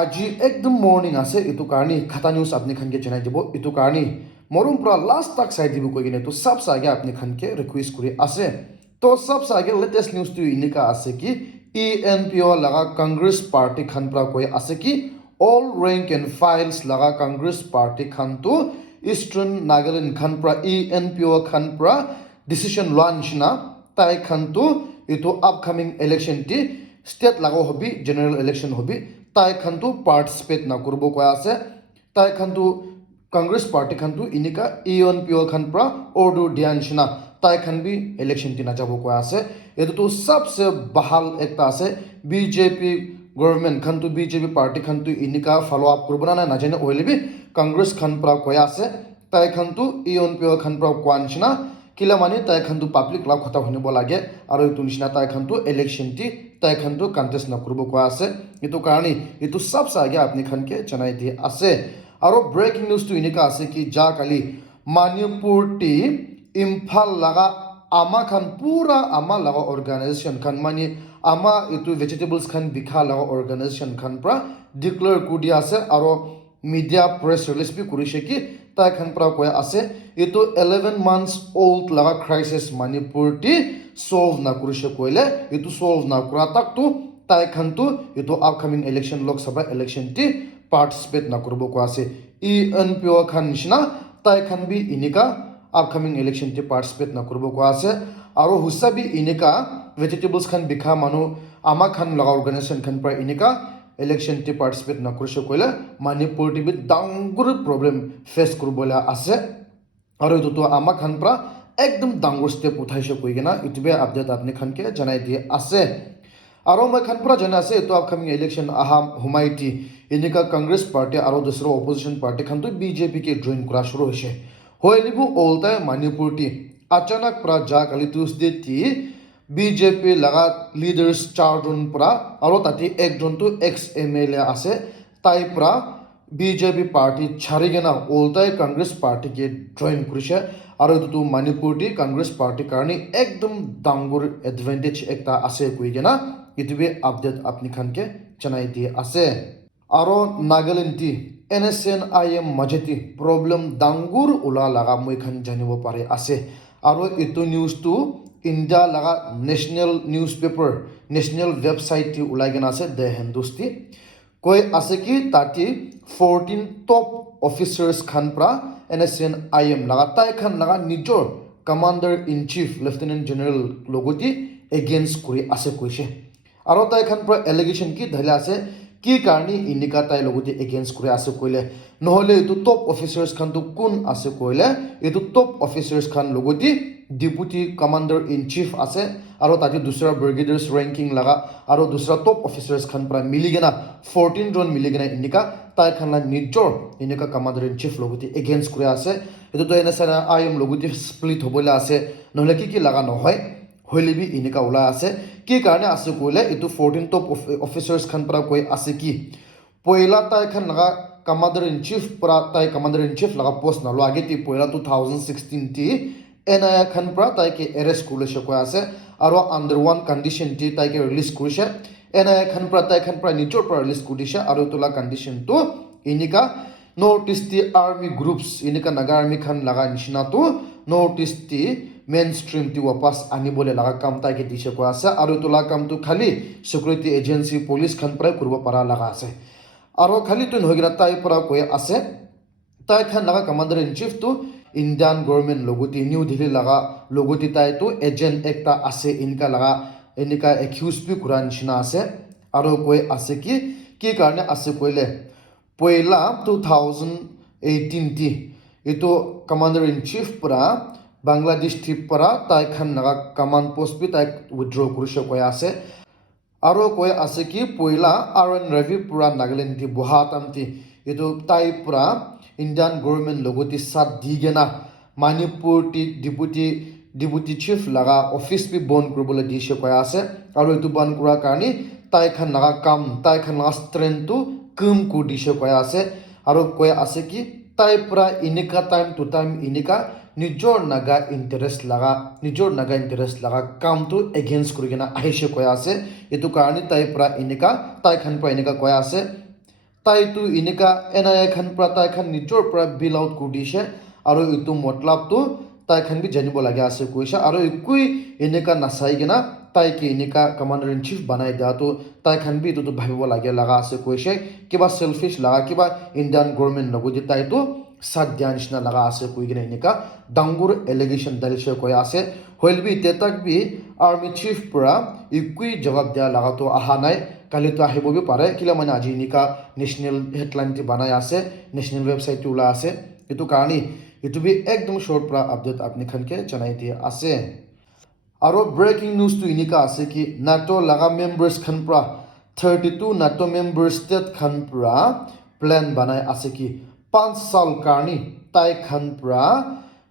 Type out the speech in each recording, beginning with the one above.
আজি একদম মর্নিং আছে এটু কারণে খাতা নিউজ আপনি খানকে জানাই দিব এটু কারণে মরুম পুরা লাস্ট তক সাই দিব কই কিনে তো সবসে আগে আপনি খানকে রিকোয়েস্ট করে আছে তো সবসে আগে লেটেস্ট নিউজ তো ইনিকা আছে কি ENPO লাগা কাংগ্রেস পার্টি খান প্রা কই আছে কি অল র্যাঙ্ক এন্ড ফাইলস লাগা কাংগ্রেস পার্টি খান তো ইস্টার্ন নাগাল্যান্ড খান প্রা ENPO খান প্রা ডিসিশন লঞ্চ না তাই খান তো এটু আপকামিং ইলেকশন টি স্টেট লাগাও হবি জেনারেল ইলেকশন হবি তাই খানতো পার্টিসিপেট না করব কয় আছে তাই খানতো কংগ্রেস পার্টি খানতো ইনিকা ENPO খান প্রা অর্ডার দিয়ানছিনা তাই খান বি ইলেকশন টি না যাব কয় আছে এটো তো সবসে বহাল একটা আছে বিজেপি গভর্নমেন্ট খানতো বিজেপি পার্টি খানতো ইনিকা ফলো আপ করব না না জানে ওইলেবি কংগ্রেস খান প্রা কয় আছে তাই খানতো ENPO খান প্রা কোয়ানছিনা কিলা মানে তাই খানতো পাব্লিক লাভ কথা শুনিব লাগে আৰু এইটো নিচিনা তাই খানতো ইলেকশন টি তাই খানতো কন্টেস্ট নকৰিব কোৱা আছে এইটো কাৰণে এইটো সবসে আগে আপনি খানকে জানাই দিয়ে আছে আৰু ব্ৰেকিং নিউজ তো এনেকা আছে কি যা কালি মণিপুৰ টি ইম্ফাল লাগা আমা খান পুরা আমা লাগা অর্গানাইজেশন খান মানে আমা এইটো ভেজিটেবলস খান বিখা লাগা অর্গানাইজেশন খান পৰা ডিক্লেয়াৰ কৰি আছে আৰু মিডিয়া প্ৰেস ৰিলিজ বি কৰিছে কি তাই খান পৰা কৈ আছে এইটো 11 months old লাগা ক্ৰাইসিস মণিপুৰ টি solve na kurishe koile itu solve na kura tak tu tai khan tu itu upcoming election lok sabha election ti participate na kurbo ko ase ENPO khan nishna tai khan bi inika upcoming election ti participate na kurbo ko ase aro hussa bi inika vegetables khan bikha manu ama khan laga organization khan pra inika election ti participate na kurishe koile manipur ti bi dangur problem face kurbola ase aro itu to ama khan pra একদম ডাঙৰ step উঠাইছে কৈ কিনা ইউটিউবে update আপনি খানকে জানাই দিয়ে আছে আৰু মই খান পৰা জানা আছে এইটো আপকামিং ইলেকশন আহাম হুমাইটি এনেকা কংগ্ৰেস পাৰ্টি আৰু দুসৰা অপোজিশন পাৰ্টি খান তো বিজেপি কে জয়েন কৰা শুৰু হয়েছে হইলিবু অলতায় মণিপুৰ টি अचानक পৰা যা কালি টিউসডে টি বিজেপি লাগা লিডাৰ্স চাৰজন পৰা আৰু তাতে একজন তো এক্স MLA আছে তাই পৰা বিজেপি পাৰ্টি ছাড়ি কিনা অলতায় কংগ্ৰেস পাৰ্টি কে জয়েন কৰিছে আৰু এইটো মণিপুৰ টি কংগ্ৰেস পাৰ্টি কাৰণে একদম ডাঙৰ এডভান্টেজ একটা আছে কৈ কিনা ইউটিউবে আপডেট আপনি খানকে জানাই দিয়ে আছে আৰু নাগালেণ্ড টি NSNIM মাজেতি প্ৰব্লেম ডাঙৰ ওলা লাগা মই খান জানিব পাৰে আছে আৰু এইটো নিউজটো ইণ্ডিয়া লাগা national news paper national website T ওলাই কিনা আছে দ্য হিন্দুস্তি কৈ আছে কি তাতে 14 টপ অফিচাৰ্স খান পৰা NSNIM লাগা তাই খান লাগা নিজৰ commander in chief lieutenant general লগতি এগেইনষ্ট কৰি আছে কৈছে আৰু তাই খান পৰা এলিগেশন কি ধলে আছে কি কাৰণে ইনিকা তাই লগতি এগেইনষ্ট কৰি আছে কইলে নহলে এটো টপ অফিচাৰ্স খান তো কোন আছে কইলে এটো টপ অফিচাৰ্স খান লগতি ডেপুটি কমান্ডাৰ ইন চিফ আছে আৰু তাতে দুসৰা ব্ৰিগেডিয়াৰ্স ৰেংকিং লাগা আৰু দুসৰা টপ অফিচাৰ্স খান পৰা মিলিগেনা 14 জন মিলিগেনা ইনিকা তাই খান নিজৰ ইনিকা কমান্ডাৰ ইন চিফ লগতি এগেইনষ্ট কৰি আছে এটো তো NSNIM লগতি স্প্লিট হবলে আছে নহলে কি লাগা নহয় হইলিবি ইনিকা ওলা আছে কি কাৰণে আছে কইলে এটো 14 টপ অফিচাৰ্স খান পৰা কৈ আছে কি পয়লা তাই খান লাগা কমান্ডাৰ ইন চিফ পৰা তাই কমান্ডাৰ ইন চিফ লাগা পোষ্ট না লাগে তি পয়লা 2016 টি NIA খান পৰা তাই কে এৰেষ্ট কৰিছে কৈ আছে আৰু আন্ডাৰ ওয়ান কন্ডিশন টি তাই কে ৰিলিজ কৰিছে NIA খান পৰা তাই খান পৰা নিজৰ পৰা ৰিলিজ কৰিছে আৰু তোলা কন্ডিশন তো ইনিকা নৰ্থ ইষ্ট আৰ্মি গ্ৰুপস ইনিকা নাগা আৰ্মি খান লাগা নিচিনা তো নৰ্থ ইষ্ট মেইন স্ট্রিম টি ওয়াপাস আনিবলে লাগা কাম তাই কে দিছে কৈ আছে আৰু তোলা কাম তো খালি সিকিউৰিটি এজেন্সি পুলিশ খান পৰা কৰিব পৰা লাগা আছে আৰু খালি তো নহগিনা তাই পৰা কৈ আছে তাই খান লাগা কমান্ডার ইন চিফ তো ইন্ডিয়ান গভর্নমেন্ট লগতি নিউ দিল্লি লাগা লগতি তাই তো এজেন্ট একটা আছে ইনকা লাগা এনিকা একিউজ বি কুৰান নিচিনা আছে আৰু কৈ আছে কি কাৰণে আছে কইলে পয়লা 2018 টি এটো কমান্ডাৰ ইন চিফ পৰা বাংলাদেশ টি পৰা তাই খান লাগা কমান্ড পোষ্ট বি তাই উইথড্ৰ কৰিছে কৈ আছে আৰু কৈ আছে কি পয়লা RN ৰবি পুৰা নাগালেণ্ড টি বহাতামটি এটো তাই পৰা ইন্ডিয়ান গভৰ্নমেন্ট লগতি সাত দিগেনা মণিপুৰ টি ডিপুটি চিফ লাগা অফিস বি বন্ধ কৰিবলৈ দিছে কৈ আছে আৰু এটো বন্ধ কৰাৰ কাৰণে তাই খান লাগা কাম তাই খান লাগা স্ট্ৰেংথ তো কম কৰি দিছে কৈ আছে আৰু কৈ আছে কি তাই পৰা ইনিকা টাইম টু টাইম ইনিকা নিজৰ নাগা ইন্টাৰেস্ট লাগা কাম তো এগেইনষ্ট কৰি কিনা আহিছে কৈ আছে এটো কাৰণে তাই পৰা ইনিকা তাই খান পৰা ইনিকা কৈ আছে tai tu inika NIA khan pra tai khan nijor pra bill out kudise aro itu matlab tu tai khan bi janibo lage ase koisa aro ikui inika nasai gina tai ki inika commander in chief banai da tu tai khan bi tu bhabibo lage laga ase koise kiba selfish laga kiba Indian government nagudi tai tu sat dyanishna laga ase koi gina inika dangur allegation dalse koya ase hoilbi tetak bi army chief pra ikui jawab dia laga to aha nai kali to ahibo bi pare kila mane aji inika national headline ti banai ase national website ti ula ase itu karni itu bi ekdom short pra update apni khan ke janai dia ase aro breaking news tu inika ase ki NATO laga members khan pra 32 NATO member state khan pra plan banai ase ki 5 साल karni tai khan pra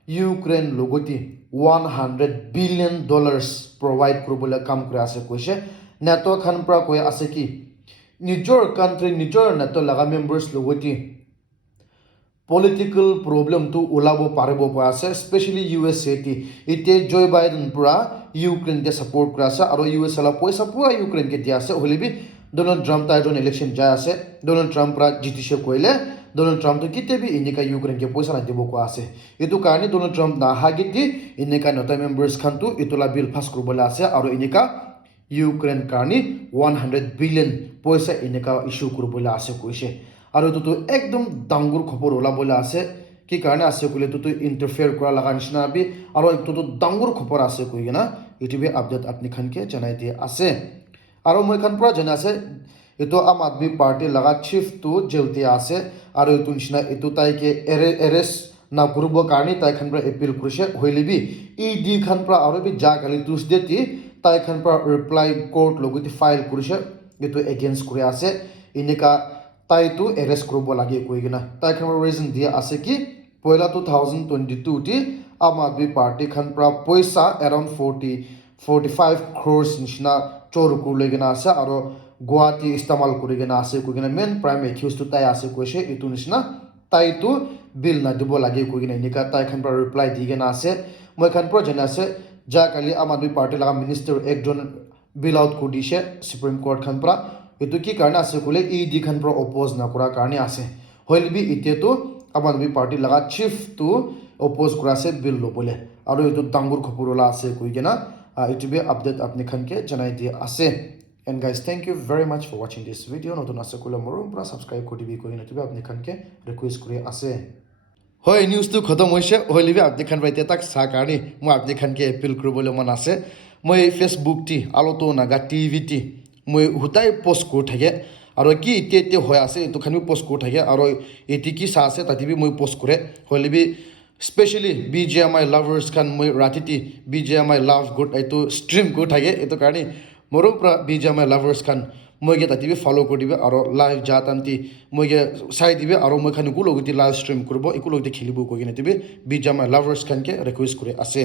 Ukraine logoti $100 billion provide kurubole kam kura ase koise NATO khan pra koi ase ki nijor country nijor NATO laga members logoti political problem to ulabo paribo pa ase especially USA ti ite Joe Biden pra Ukraine de support kura ase aro US la poisa pura Ukraine ke dia ase holibi Donald Trump ta jon election ja ase Donald Trump pra jitishe koile Donald Trump to kite bi inika Ukraine ke poisa na debo ko ase itu karni Donald Trump na hagiti inika NATO members khan tu itula bill pass kurbola ase aro inika Ukraine karni 100 billion poisa inika issue kurbola ase koise aro tu ekdom dangur khobor ola bola ase ki karne ase kule tu interfere kora laga nishna bi aro ekto tu dangur khobor ase koi gina itu bi update apni khan ke janai di ase aro moi khan pura jana ase itu Aam Aadmi party laga chief tu jail ti ase aro itu nishna itu tai ke arrest na kurbo karni tai khan pra appeal kurise hoilibi ED khan pra aro bi ja kali Tuesday ti tai khan pra reply court loguti file kurise itu against kuri ase inika tai tu arrest kurbo lage koi gina tai khan reason dia ase ki poila 2022 ti Aam Aadmi party khan pra poisa around 45 crores nishna chor kurle gina ase aro Guwahati istamal kuri gina ase koi gina main prime accused tu tai ase koise itu nishna tai tu bill na dibo lage koi gina nika tai khan pra reply di gina ase moi khan pro jana ase ja kali Aam Aadmi party laga minister ekjon bill out kudise Supreme Court khan pra itu ki karna ase kule ED khan pro oppose na kura karni ase hoilbi ite tu Aam Aadmi party laga chief tu oppose kura ase bill lo bole aro itu dangur khopurola ase koi gina itu be update apni khan ke janai di ase and guys thank you very much for watching this video notun ase kule morom pura subscribe kori bi koi gina tu be apni khan ke request kuri ase hoy news tu khatam hoise hoilibi apni khan raite tak sa karni mo apni khan ke appeal kuribole mon ase moi Facebook ti aloto naga TV ti moi hutai post ko thage aro ki ite hoy ase to khan bi post ko thage aro eti ki sa ase tati bi moi post kore hoilibi especially BGMI lovers khan moi ratiti BGMI love good eto stream ko thage eto karni morom pra BGMI lovers khan moi ge tati bi follow ko dibe aro live jatanti moi ge sai dibe aro moi khan ku logiti live stream kurbo iku logiti khilibo ko gene tibe BGMI lovers khan ke request kore ase